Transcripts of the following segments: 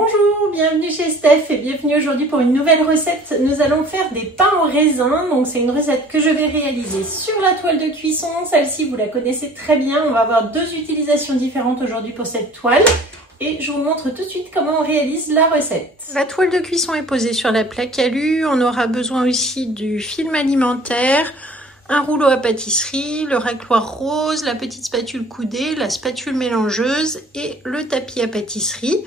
Bonjour, bienvenue chez Steph et bienvenue aujourd'hui pour une nouvelle recette. Nous allons faire des pains au raisin, donc c'est une recette que je vais réaliser sur la toile de cuisson. Celle-ci, vous la connaissez très bien, on va avoir deux utilisations différentes aujourd'hui pour cette toile. Et je vous montre tout de suite comment on réalise la recette. La toile de cuisson est posée sur la plaque alu, on aura besoin aussi du film alimentaire, un rouleau à pâtisserie, le racloir rose, la petite spatule coudée, la spatule mélangeuse et le tapis à pâtisserie.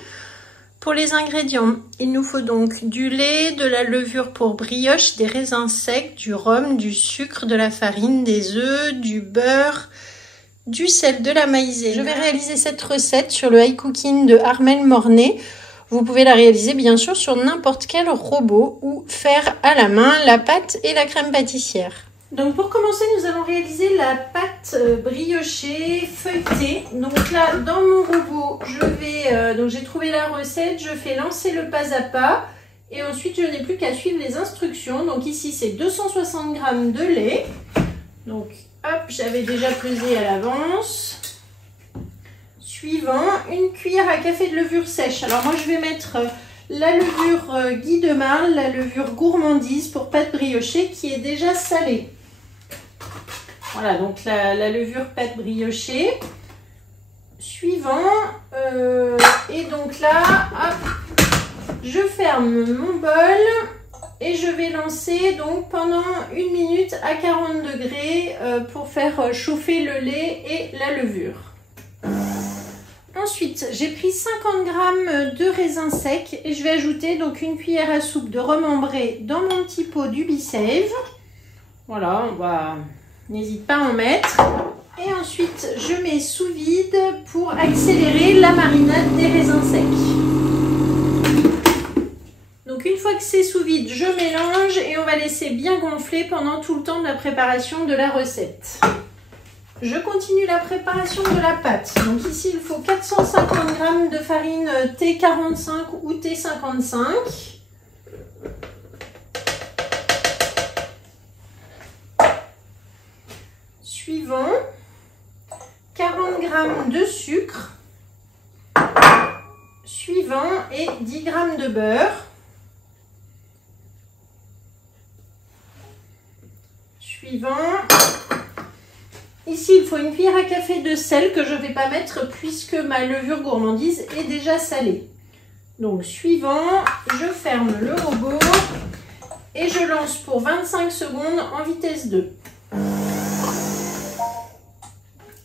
Pour les ingrédients, il nous faut donc du lait, de la levure pour brioche, des raisins secs, du rhum, du sucre, de la farine, des œufs, du beurre, du sel, de la maïzena. Je vais réaliser cette recette sur le high cooking de Armelle Mornay. Vous pouvez la réaliser bien sûr sur n'importe quel robot ou faire à la main la pâte et la crème pâtissière. Donc pour commencer, nous allons réaliser la pâte briochée feuilletée. Donc là, dans mon robot, j'ai trouvé la recette, je fais lancer le pas à pas et ensuite je n'ai plus qu'à suivre les instructions. Donc ici, c'est 260 g de lait. Donc hop, j'avais déjà pesé à l'avance. Suivant, une cuillère à café de levure sèche. Alors moi, je vais mettre la levure Guy de Marle, la levure gourmandise pour pâte briochée qui est déjà salée. Voilà, donc la levure pâte briochée. Suivant, et donc là, hop, je ferme mon bol et je vais lancer donc pendant 1 minute à 40 degrés pour faire chauffer le lait et la levure. Ensuite, j'ai pris 50 g de raisins secs et je vais ajouter donc une cuillère à soupe de rhum ambré dans mon petit pot d'Ubisave. Voilà, n'hésite pas à en mettre. Et ensuite, je mets sous vide pour accélérer la marinade des raisins secs. Donc une fois que c'est sous vide, je mélange et on va laisser bien gonfler pendant tout le temps de la préparation de la recette. Je continue la préparation de la pâte. Donc ici, il faut 450 g de farine T45 ou T55. Suivant, 40 g de sucre. Suivant et 10 g de beurre. Suivant. Ici, il faut une cuillère à café de sel que je ne vais pas mettre puisque ma levure gourmandise est déjà salée. Donc, suivant, je ferme le robot et je lance pour 25 secondes en vitesse 2.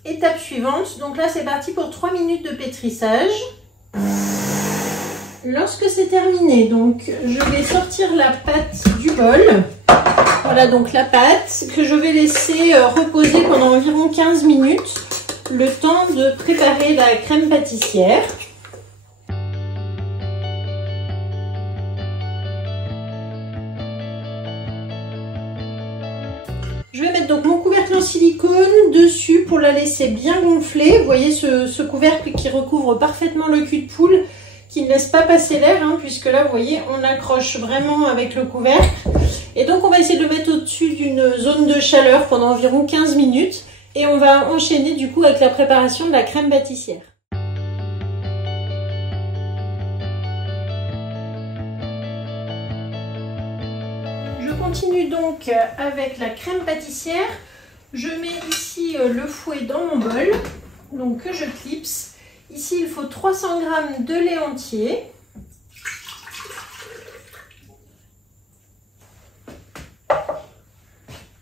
Étape suivante, donc là c'est parti pour 3 minutes de pétrissage. Lorsque c'est terminé, donc je vais sortir la pâte du bol. Voilà donc la pâte que je vais laisser reposer pendant environ 15 minutes, le temps de préparer la crème pâtissière. Je vais mettre donc mon couvercle en silicone dessus pour la laisser bien gonfler. Vous voyez ce couvercle qui recouvre parfaitement le cul de poule, qui ne laisse pas passer l'air, puisque là, vous voyez, on accroche vraiment avec le couvercle. Et donc, on va essayer de le mettre au-dessus d'une zone de chaleur pendant environ 15 minutes. Et on va enchaîner du coup avec la préparation de la crème pâtissière. Je continue donc avec la crème pâtissière. Je mets ici le fouet dans mon bol, donc que je clipse. Ici, il faut 300 g de lait entier.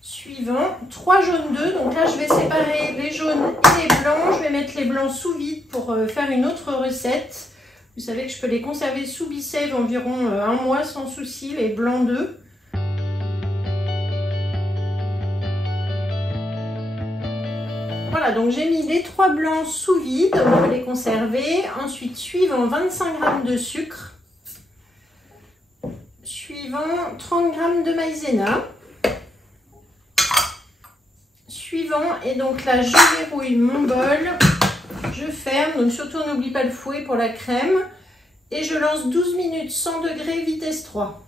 Suivant, 3 jaunes d'œufs. Donc là, je vais séparer les jaunes et les blancs. Je vais mettre les blancs sous vide pour faire une autre recette. Vous savez que je peux les conserver sous Ubisave environ 1 mois sans souci, les blancs d'œufs. Voilà, donc j'ai mis les 3 blancs sous vide, on va les conserver. Ensuite, suivant, 25 g de sucre. Suivant, 30 g de maïzena. Suivant, et donc là, je verrouille mon bol. Je ferme, donc surtout on n'oublie pas le fouet pour la crème. Et je lance 12 minutes 100 degrés, vitesse 3.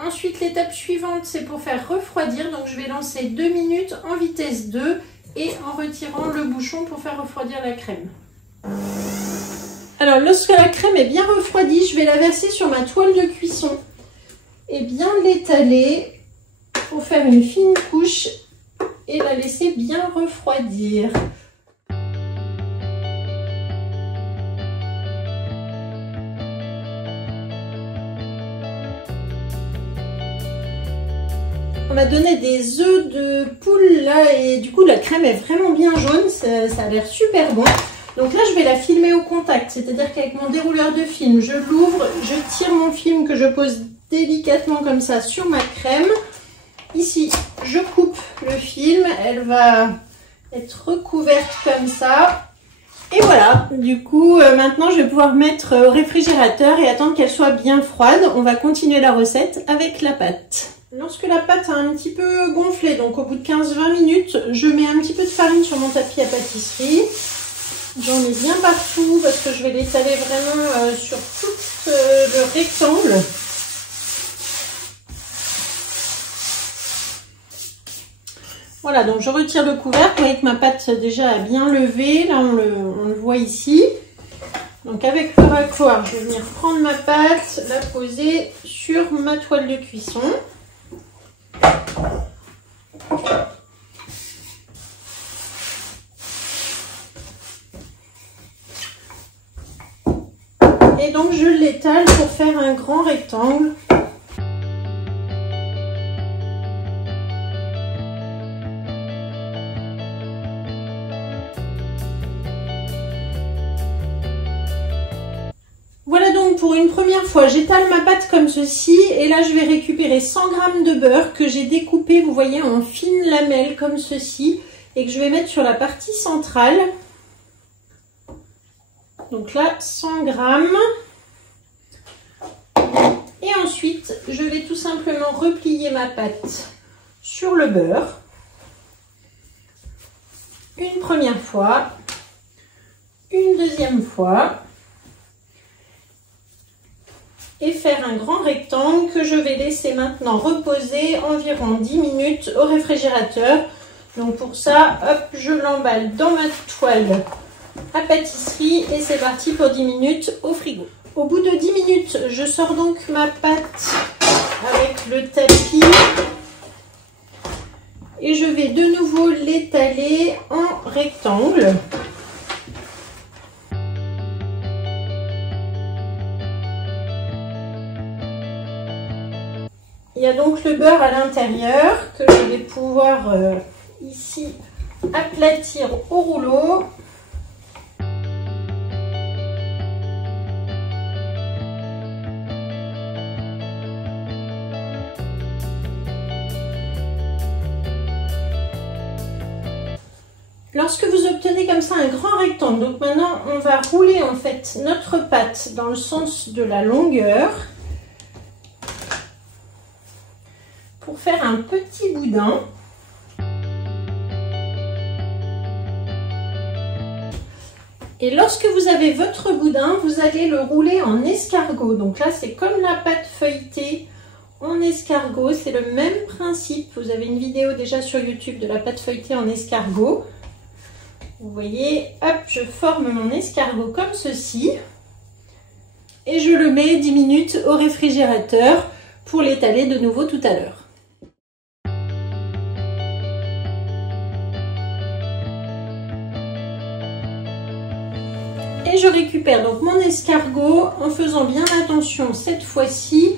Ensuite, l'étape suivante, c'est pour faire refroidir. Donc, je vais lancer 2 minutes en vitesse 2 et en retirant le bouchon pour faire refroidir la crème. Alors lorsque la crème est bien refroidie, je vais la verser sur ma toile de cuisson et bien l'étaler pour faire une fine couche et la laisser bien refroidir. On m'a donné des œufs de poule là et du coup la crème est vraiment bien jaune, ça a l'air super bon. Donc là je vais la filmer au contact, c'est-à-dire qu'avec mon dérouleur de film, je l'ouvre, je tire mon film que je pose délicatement comme ça sur ma crème. Ici je coupe le film, elle va être recouverte comme ça. Et voilà, du coup maintenant je vais pouvoir mettre au réfrigérateur et attendre qu'elle soit bien froide. On va continuer la recette avec la pâte. Lorsque la pâte a un petit peu gonflé, donc au bout de 15-20 minutes, je mets un petit peu de farine sur mon tapis à pâtisserie. J'en mets bien partout parce que je vais l'étaler vraiment sur tout le rectangle. Voilà, donc je retire le couvercle. Vous voyez que ma pâte déjà a bien levé. Là, on le voit ici. Donc avec le raccroeur, je vais venir prendre ma pâte, la poser sur ma toile de cuisson. Et donc je l'étale pour faire un grand rectangle. Voilà donc pour une première fois, j'étale ma pâte comme ceci et là je vais récupérer 100 g de beurre que j'ai découpé, vous voyez, en fines lamelles comme ceci et que je vais mettre sur la partie centrale. Donc là 100 g. Et ensuite je vais tout simplement replier ma pâte sur le beurre. Une première fois, une deuxième fois. Et faire un grand rectangle que je vais laisser maintenant reposer environ 10 minutes au réfrigérateur. Donc pour ça, hop, je l'emballe dans ma toile à pâtisserie et c'est parti pour 10 minutes au frigo. Au bout de 10 minutes, je sors donc ma pâte avec le tapis et je vais de nouveau l'étaler en rectangle. Il y a donc le beurre à l'intérieur que je vais pouvoir ici aplatir au rouleau. Lorsque vous obtenez comme ça un grand rectangle, donc maintenant on va rouler en fait notre pâte dans le sens de la longueur. Pour faire un petit boudin. Et lorsque vous avez votre boudin, vous allez le rouler en escargot. Donc là, c'est comme la pâte feuilletée en escargot. C'est le même principe. Vous avez une vidéo déjà sur YouTube de la pâte feuilletée en escargot. Vous voyez, hop, je forme mon escargot comme ceci. Et je le mets 10 minutes au réfrigérateur pour l'étaler de nouveau tout à l'heure. Et je récupère donc mon escargot en faisant bien attention cette fois-ci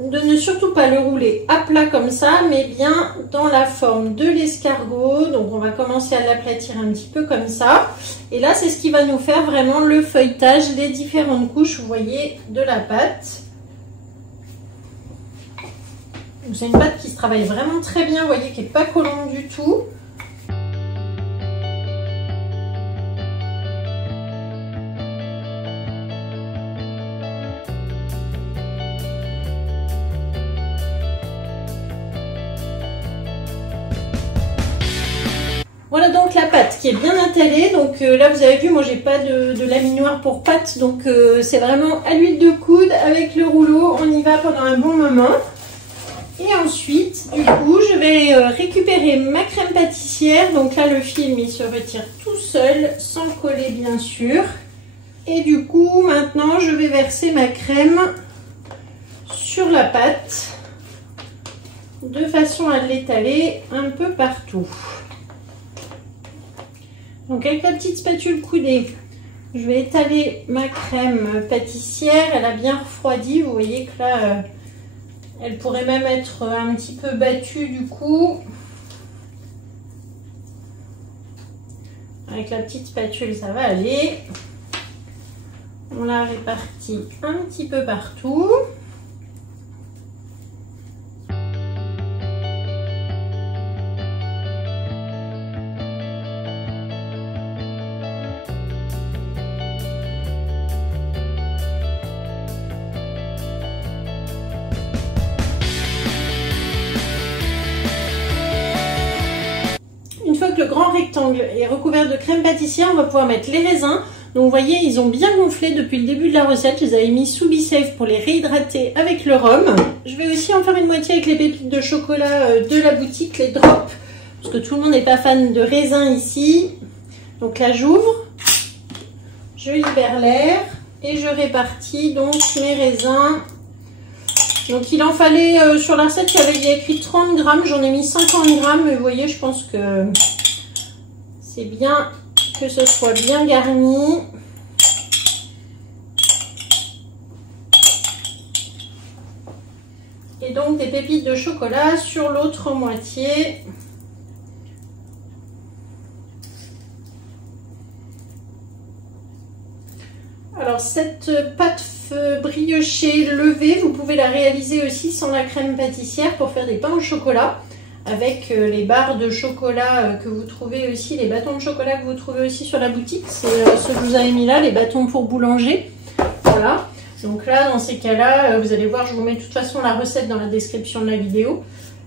de ne surtout pas le rouler à plat comme ça, mais bien dans la forme de l'escargot. Donc on va commencer à l'aplatir un petit peu comme ça. Et là c'est ce qui va nous faire vraiment le feuilletage, les différentes couches, vous voyez, de la pâte. C'est une pâte qui se travaille vraiment très bien, vous voyez, qui n'est pas collante du tout. Voilà donc la pâte qui est bien étalée. Donc là vous avez vu, moi j'ai pas de laminoir pour pâte, donc c'est vraiment à l'huile de coude avec le rouleau. On y va pendant un bon moment. Et ensuite, du coup, je vais récupérer ma crème pâtissière. Donc là, le film, il se retire tout seul, sans coller bien sûr. Et du coup, maintenant, je vais verser ma crème sur la pâte de façon à l'étaler un peu partout. Donc avec la petite spatule coudée, je vais étaler ma crème pâtissière. Elle a bien refroidi. Vous voyez que là, elle pourrait même être un petit peu battue du coup. Avec la petite spatule, ça va aller. On la répartit un petit peu partout. Une fois que le grand rectangle est recouvert de crème pâtissière, on va pouvoir mettre les raisins. Donc vous voyez, ils ont bien gonflé depuis le début de la recette. Je les avais mis sous Bicef pour les réhydrater avec le rhum. Je vais aussi en faire une moitié avec les pépites de chocolat de la boutique, les drops. Parce que tout le monde n'est pas fan de raisins ici. Donc là, j'ouvre, je libère l'air et je répartis donc mes raisins. Donc il en fallait, sur la recette, il y avait écrit 30 grammes. J'en ai mis 50 grammes. Mais vous voyez, je pense que c'est bien que ce soit bien garni. Et donc des pépites de chocolat sur l'autre moitié. Alors cette pâte briochée levée, vous pouvez la réaliser aussi sans la crème pâtissière pour faire des pains au chocolat. Avec les barres de chocolat que vous trouvez aussi, les bâtons de chocolat que vous trouvez aussi sur la boutique. C'est ce que je vous avais mis là, les bâtons pour boulanger. Voilà. Donc là, dans ces cas-là, vous allez voir, je vous mets de toute façon la recette dans la description de la vidéo.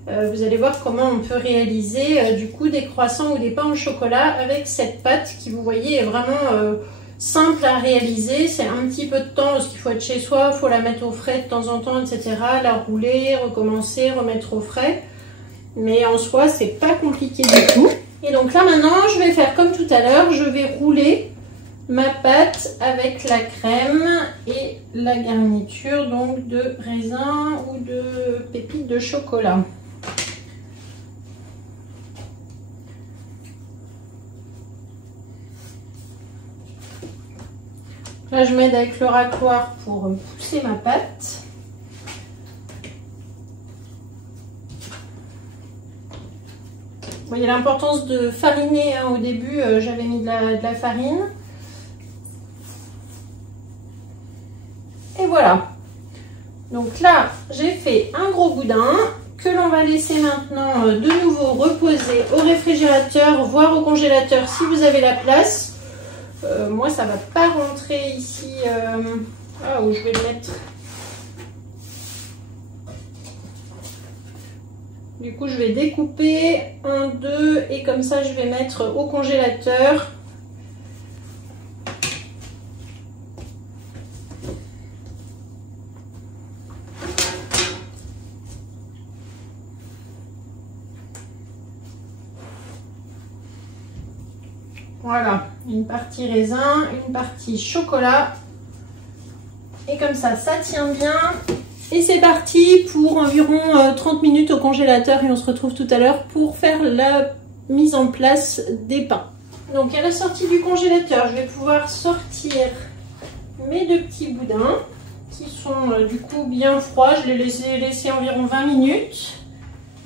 Vous allez voir comment on peut réaliser du coup des croissants ou des pains au chocolat avec cette pâte qui, vous voyez, est vraiment simple à réaliser. C'est un petit peu de temps parce qu'il faut être chez soi, il faut la mettre au frais de temps en temps, etc. La rouler, recommencer, remettre au frais. Mais en soi, c'est pas compliqué du tout. Et donc là, maintenant, je vais faire comme tout à l'heure. Je vais rouler ma pâte avec la crème et la garniture donc de raisin ou de pépites de chocolat. Là, je m'aide avec le racloir pour pousser ma pâte. Vous voyez l'importance de fariner, hein. Au début, j'avais mis de la farine. Et voilà. Donc là, j'ai fait un gros boudin que l'on va laisser maintenant de nouveau reposer au réfrigérateur, voire au congélateur si vous avez la place. Moi, ça ne va pas rentrer ici. Où je vais le mettre. Du coup, je vais découper 1, 2 et comme ça, je vais mettre au congélateur. Voilà, une partie raisin, une partie chocolat. Et comme ça, ça tient bien. Et c'est parti pour environ 30 minutes au congélateur et on se retrouve tout à l'heure pour faire la mise en place des pains. Donc à la sortie du congélateur, je vais pouvoir sortir mes deux petits boudins qui sont du coup bien froids. Je les ai laissés environ 20 minutes.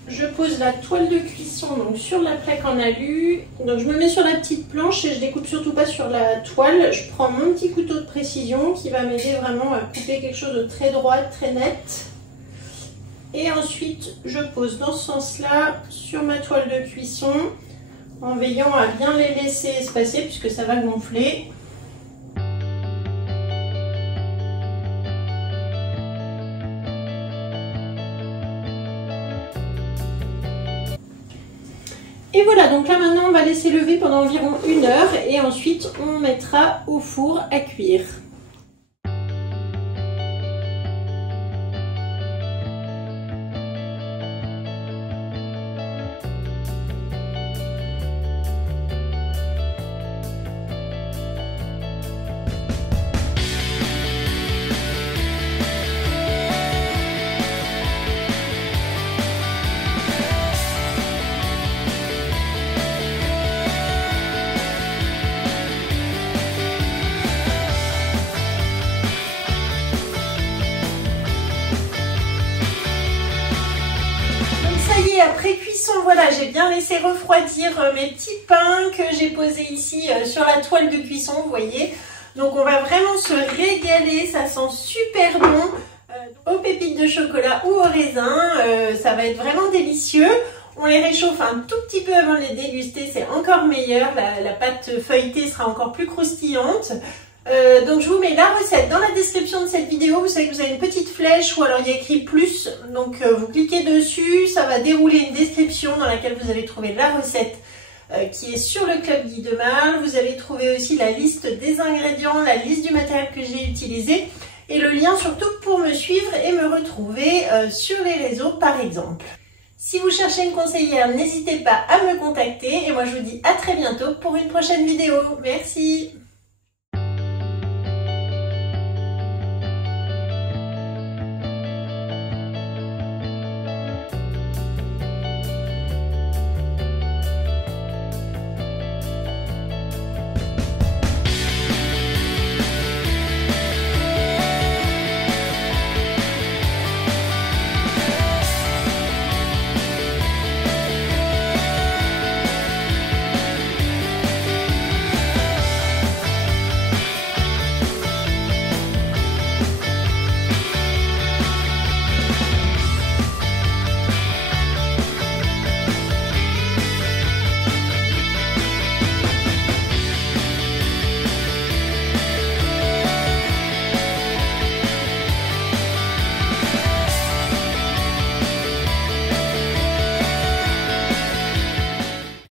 Je pose la toile de cuisson donc sur la plaque en alu. Donc je me mets sur la petite planche et je découpe surtout pas sur la toile. Je prends mon petit couteau de précision qui va m'aider vraiment à couper quelque chose de très droit, très net. Et ensuite je pose dans ce sens-là sur ma toile de cuisson en veillant à bien les laisser espacer puisque ça va gonfler. Et voilà, donc là maintenant on va laisser lever pendant environ 1 heure et ensuite on mettra au four à cuire. j'ai bien laissé refroidir mes petits pains que j'ai posés ici sur la toile de cuisson, vous voyez. Donc on va vraiment se régaler, ça sent super bon aux pépites de chocolat ou au raisin, ça va être vraiment délicieux. On les réchauffe un tout petit peu avant de les déguster, c'est encore meilleur, la pâte feuilletée sera encore plus croustillante. Donc je vous mets la recette dans la description de cette vidéo. Vous savez que vous avez une petite flèche ou alors il y a écrit plus, donc vous cliquez dessus, ça va dérouler une description dans laquelle vous allez trouver la recette qui est sur le Club Guy de Marle. Vous allez trouver aussi la liste des ingrédients, la liste du matériel que j'ai utilisé et le lien surtout pour me suivre et me retrouver sur les réseaux par exemple. Si vous cherchez une conseillère, n'hésitez pas à me contacter et moi je vous dis à très bientôt pour une prochaine vidéo. Merci.